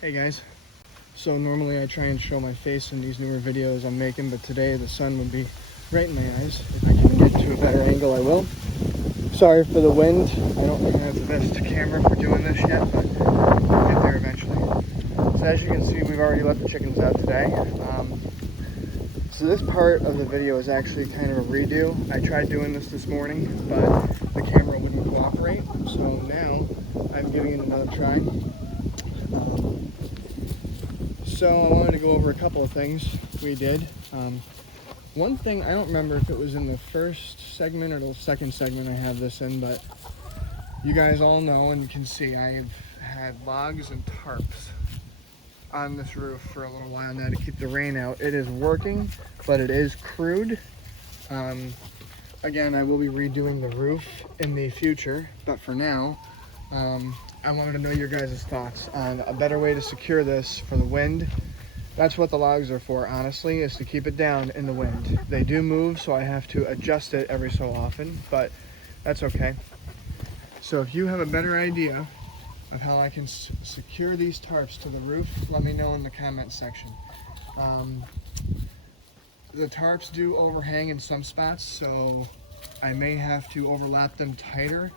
Hey guys, so normally I try and show my face in these newer videos I'm making, but today the sun would be right in my eyes. If I can get to a better angle, I will. Sorry for the wind. I don't think I have the best camera for doing this yet, but we'll get there eventually. So as you can see, we've already let the chickens out today. So this part of the video is actually kind of a redo. I tried doing this morning, but the camera wouldn't cooperate. So now I'm giving it another try. So I wanted to go over a couple of things we did. One thing, I don't remember if it was in the first segment or the second segment I have this in, but you guys all know and you can see I've had logs and tarps on this roof for a little while now to keep the rain out. It is working, but it is crude. Again, I will be redoing the roof in the future, but for now, I wanted to know your guys' thoughts on a better way to secure this for the wind. That's what the logs are for, honestly, is to keep it down in the wind. They do move, so I have to adjust it every so often, but that's okay. So if you have a better idea of how I can secure these tarps to the roof, let me know in the comment section. The tarps do overhang in some spots, so I may have to overlap them tighter.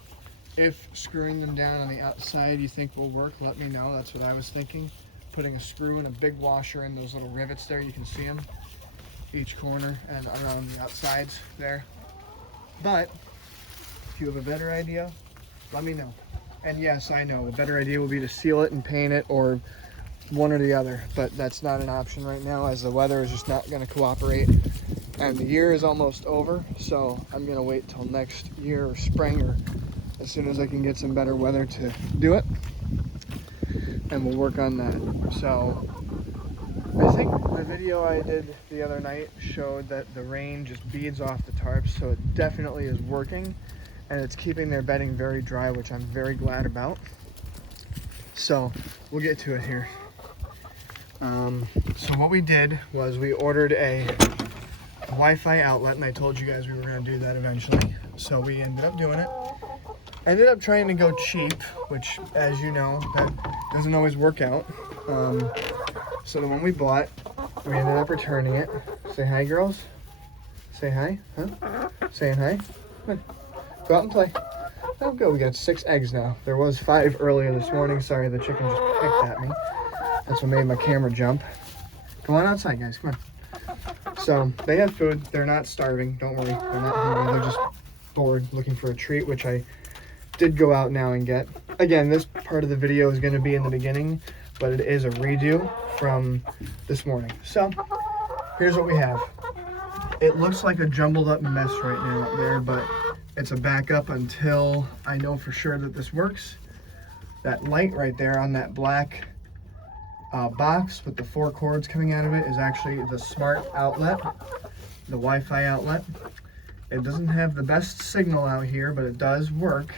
If screwing them down on the outside you think will work, let me know. That's what I was thinking. Putting a screw and a big washer in those little rivets there, you can see them, each corner and around the outsides there. But if you have a better idea, let me know. And yes, I know, the better idea will be to seal it and paint it or one or the other, but that's not an option right now as the weather is just not going to cooperate. And the year is almost over, so I'm going to wait till next year or spring or as soon as I can get some better weather to do it, and we'll work on that. So I think the video I did the other night showed that the rain just beads off the tarps, so it definitely is working, and it's keeping their bedding very dry, which I'm very glad about. So we'll get to it here. So what we did was we ordered a Wi-Fi outlet, and I told you guys we were going to do that eventually, so we ended up doing it. I ended up trying to go cheap, which, as you know, that doesn't always work out. So the one we bought, we ended up returning it. Say hi, girls. Say hi. Huh? Saying hi. Come on. Go out and play. Oh, go. We got 6 eggs now. There was 5 earlier this morning. Sorry, the chicken just pecked at me. That's what made my camera jump. Go on outside, guys. Come on. So they have food. They're not starving. Don't worry. They're not hungry. They're just bored, looking for a treat, which I did go out now and get. Again, this part of the video is going to be in the beginning, but it is a redo from this morning. So here's what we have. It looks like a jumbled up mess right now up there, but it's a backup until I know for sure that this works. That light right there on that black box with the 4 cords coming out of it is actually the smart outlet, the Wi-Fi outlet. It doesn't have the best signal out here, but it does work.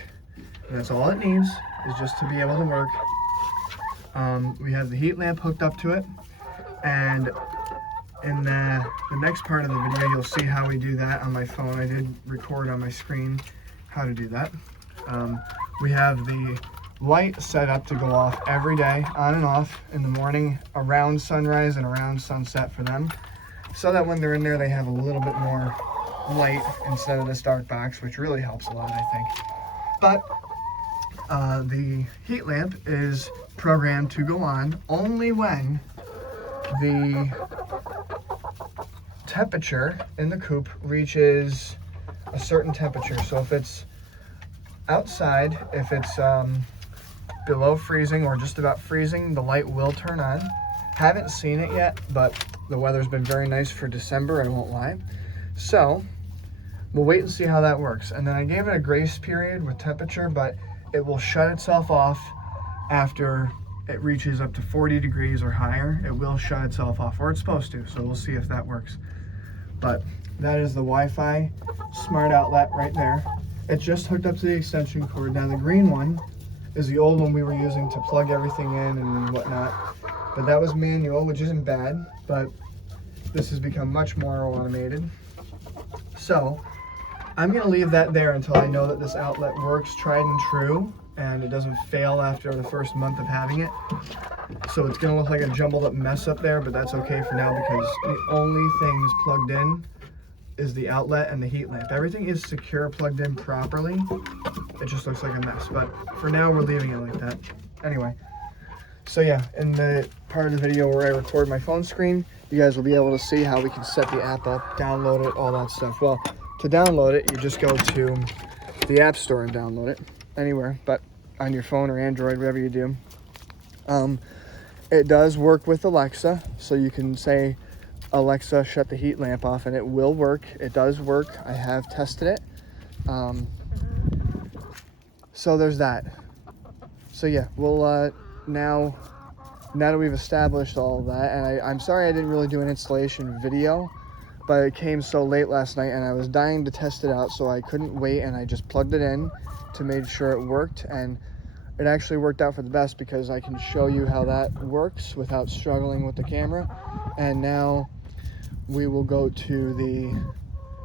And that's all it needs, is just to be able to work. We have the heat lamp hooked up to it, and in the next part of the video you'll see how we do that on my phone. I did record on my screen how to do that. We have the light set up to go off every day, on and off, in the morning around sunrise and around sunset for them, so that when they're in there they have a little bit more light instead of this dark box, which really helps a lot, I think. But the heat lamp is programmed to go on only when the temperature in the coop reaches a certain temperature. So if it's outside, if it's below freezing or just about freezing, the light will turn on. Haven't seen it yet, but the weather's been very nice for December, I won't lie. So we'll wait and see how that works. And then I gave it a grace period with temperature, but it will shut itself off after it reaches up to 40 degrees or higher. It will shut itself off, or it's supposed to, so we'll see if that works. But that is the Wi-Fi smart outlet right there. It's just hooked up to the extension cord. Now the green one is the old one we were using to plug everything in and whatnot. But that was manual, which isn't bad, but this has become much more automated. So I'm gonna leave that there until I know that this outlet works tried and true. and it doesn't fail after the first month of having it. So it's gonna look like a jumbled up mess up there, but that's okay for now because the only things plugged in is the outlet and the heat lamp. Everything is secure, plugged in properly. It just looks like a mess, but for now we're leaving it like that. Anyway, so yeah, in the part of the video where I record my phone screen, you guys will be able to see how we can set the app up, download it, all that stuff. Well, to download it, you just go to the App Store and download it anywhere, but on your phone or Android, whatever you do. It does work with Alexa, so you can say, Alexa, shut the heat lamp off, and it will work. It does work. I have tested it. So there's that. So yeah, we'll now that we've established all of that, and I'm sorry I didn't really do an installation video, but it came so late last night and I was dying to test it out, so I couldn't wait, and I just plugged it in to make sure it worked, and it actually worked out for the best because I can show you how that works without struggling with the camera. And now we will go to the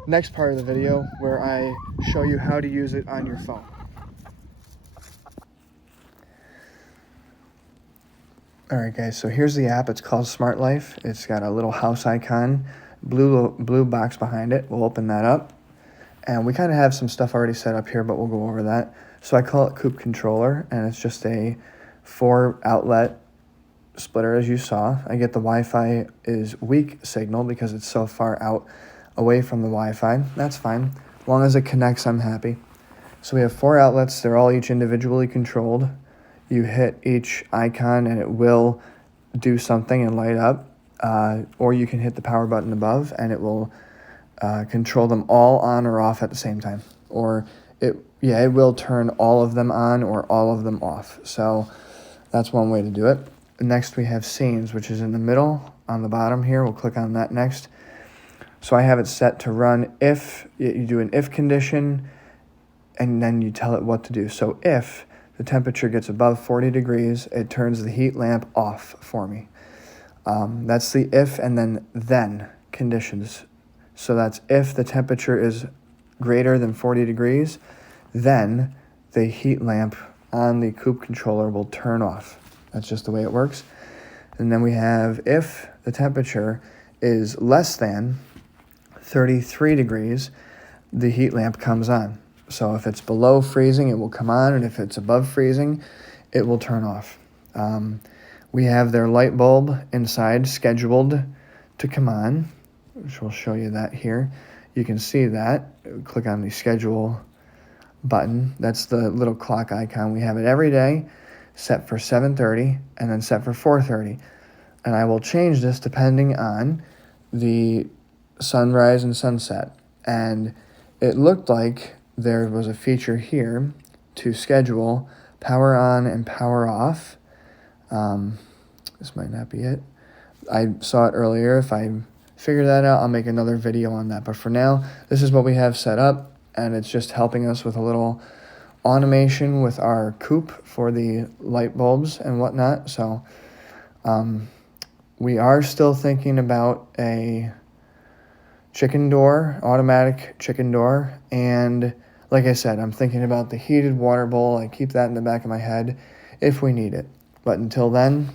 next part of the video where I show you how to use it on your phone. Alright guys, so here's the app. It's called Smartlife. It's got a little house icon, blue box behind it. We'll open that up. And we kind of have some stuff already set up here, but we'll go over that. So I call it Coop Controller, and it's just a 4-outlet splitter, as you saw. I get the Wi-Fi is weak signal because it's so far out away from the Wi-Fi. That's fine. As long as it connects, I'm happy. So we have 4 outlets. They're all each individually controlled. You hit each icon and it will do something and light up, or you can hit the power button above and it will control them all on or off at the same time. Or it will turn all of them on or all of them off. So that's one way to do it. Next we have scenes, which is in the middle on the bottom here. We'll click on that next. So I have it set to run if you do an if condition, and then you tell it what to do. So if the temperature gets above 40 degrees, it turns the heat lamp off for me. That's the if and then conditions. So that's if the temperature is greater than 40 degrees, then the heat lamp on the Coop controller will turn off. That's just the way it works. And then we have if the temperature is less than 33 degrees, the heat lamp comes on. So if it's below freezing, it will come on, and if it's above freezing, it will turn off. We have their light bulb inside scheduled to come on, which we'll show you that here. You can see that. Click on the schedule button. That's the little clock icon. We have it every day, set for 7:30 and then set for 4:30. And I will change this depending on the sunrise and sunset. And it looked like there was a feature here to schedule power on and power off. This might not be it. I saw it earlier. If I figure that out, I'll make another video on that. But for now, this is what we have set up, and it's just helping us with a little automation with our Coop for the light bulbs and whatnot. So we are still thinking about a chicken door, automatic chicken door, and like I said, I'm thinking about the heated water bowl. I keep that in the back of my head if we need it. But until then,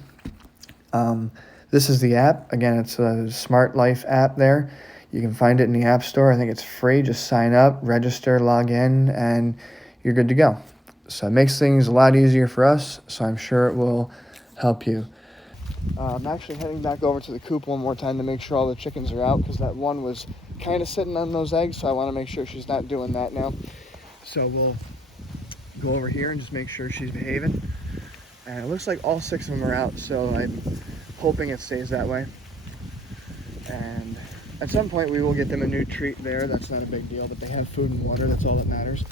this is the app. Again, it's a Smartlife app there. You can find it in the App Store. I think it's free. Just sign up, register, log in, and you're good to go. So it makes things a lot easier for us, so I'm sure it will help you. I'm actually heading back over to the coop one more time to make sure all the chickens are out, because that one was kind of sitting on those eggs, so I want to make sure she's not doing that now. So we'll go over here and just make sure she's behaving. And it looks like all 6 of them are out, so I'm hoping it stays that way. And at some point we will get them a new treat there. That's not a big deal, but they have food and water. That's all that matters.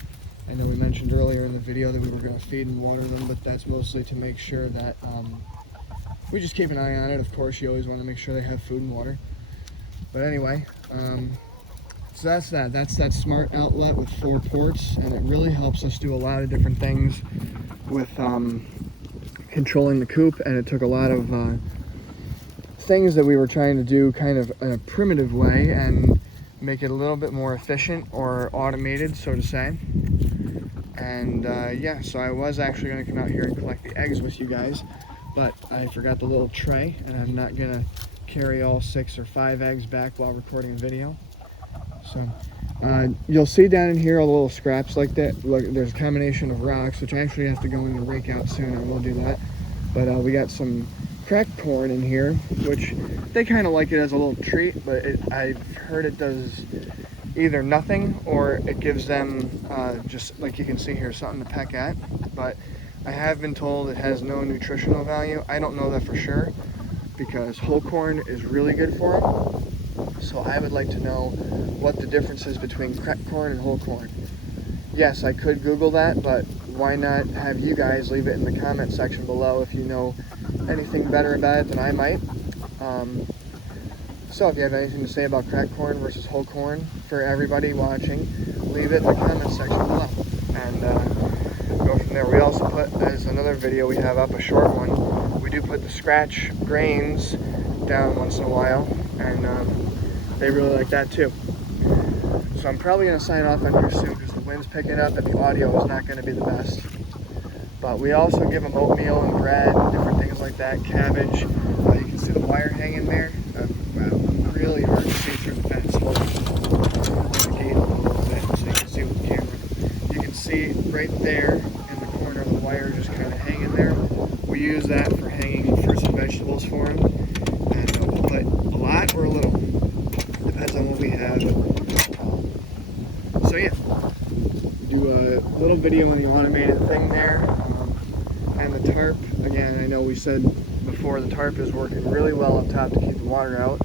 I know we mentioned earlier in the video that we were going to feed and water them, but that's mostly to make sure that we just keep an eye on it. Of course, you always want to make sure they have food and water. But anyway, so that's that. That's that smart outlet with 4 ports, and it really helps us do a lot of different things with controlling the coop. And it took a lot of things that we were trying to do kind of in a primitive way and make it a little bit more efficient or automated, so to say. And yeah, so I was actually going to come out here and collect the eggs with you guys, but I forgot the little tray, and I'm not going to carry all 6 or 5 eggs back while recording a video. So you'll see down in here all the little scraps like that. Look, there's a combination of rocks, which I actually have to go in and rake out soon. I will do that. But we got some cracked corn in here, which they kind of like it as a little treat, but I've heard it does either nothing or it gives them, just like you can see here, something to peck at. But I have been told it has no nutritional value. I don't know that for sure, because whole corn is really good for them. So I would like to know what the difference is between cracked corn and whole corn. Yes, I could Google that, but why not have you guys leave it in the comment section below if you know anything better about it than I might. So if you have anything to say about cracked corn versus whole corn for everybody watching, leave it in the comment section below, and go from there. We also put, as another video we have up, a short one, we do put the scratch grains down once in a while, and they really like that too. So I'm probably going to sign off on here soon because the wind's picking up and the audio is not going to be the best. But we also give them oatmeal and bread and different things like that, cabbage. You can see the wire hanging there. Wow, really hard to see through the fence. Hold the gate a little bit so you can see with the camera. You can see right there in the corner the wire just kind of hanging there. We use that for hanging fruits and vegetables for them. And we'll put a lot or a little. Depends on what we have. So yeah, do a little video on the automated thing there. And the tarp, again, I know we said before, the tarp is working really well up top to keep the water out.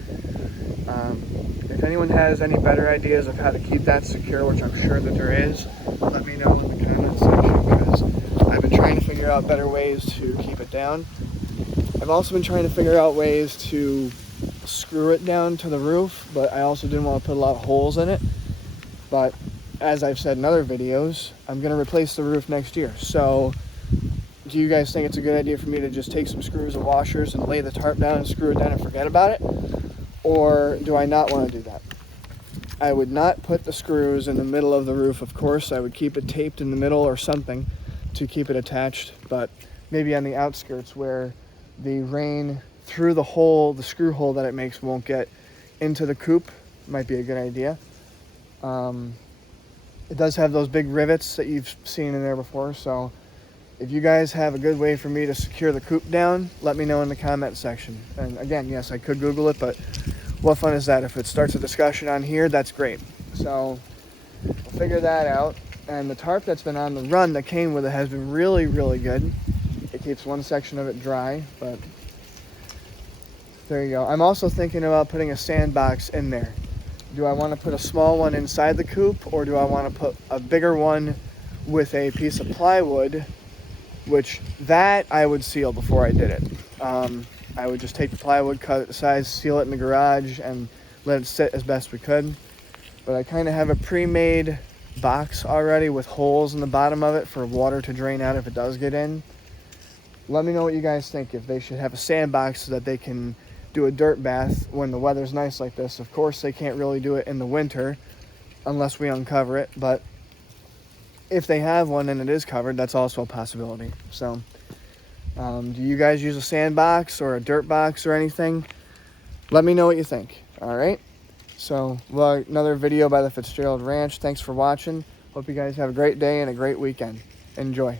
If anyone has any better ideas of how to keep that secure, which I'm sure that there is, let me know in the comments section, because I've been trying to figure out better ways to keep it down. I've also been trying to figure out ways to screw it down to the roof, but I also didn't want to put a lot of holes in it. But as I've said in other videos, I'm going to replace the roof next year. So do you guys think it's a good idea for me to just take some screws and washers and lay the tarp down and screw it down and forget about it? Or do I not want to do that? I would not put the screws in the middle of the roof, of course. I would keep it taped in the middle or something to keep it attached, but maybe on the outskirts where the rain through the hole, the screw hole that it makes, won't get into the coop. Might be a good idea. It does have those big rivets that you've seen in there before, so if you guys have a good way for me to secure the coop down, let me know in the comment section. And again, yes, I could Google it, but what fun is that? If it starts a discussion on here, that's great. So we'll figure that out. And the tarp that's been on the run that came with it has been really, really good. It keeps one section of it dry, but there you go. I'm also thinking about putting a sandbox in there. Do I want to put a small one inside the coop, or do I want to put a bigger one with a piece of plywood, which that I would seal before I did it. I would just take the plywood, cut it to size, seal it in the garage, and let it sit as best we could. But I kind of have a pre-made box already with holes in the bottom of it for water to drain out if it does get in. Let me know what you guys think, if they should have a sandbox so that they can do a dirt bath when the weather's nice like this. Of course, they can't really do it in the winter unless we uncover it, but if they have one and it is covered, that's also a possibility. So do you guys use a sandbox or a dirt box or anything? Let me know what you think. All right, so well, another video by the Fitzgerald Ranch. Thanks for watching. Hope you guys have a great day and a great weekend. Enjoy.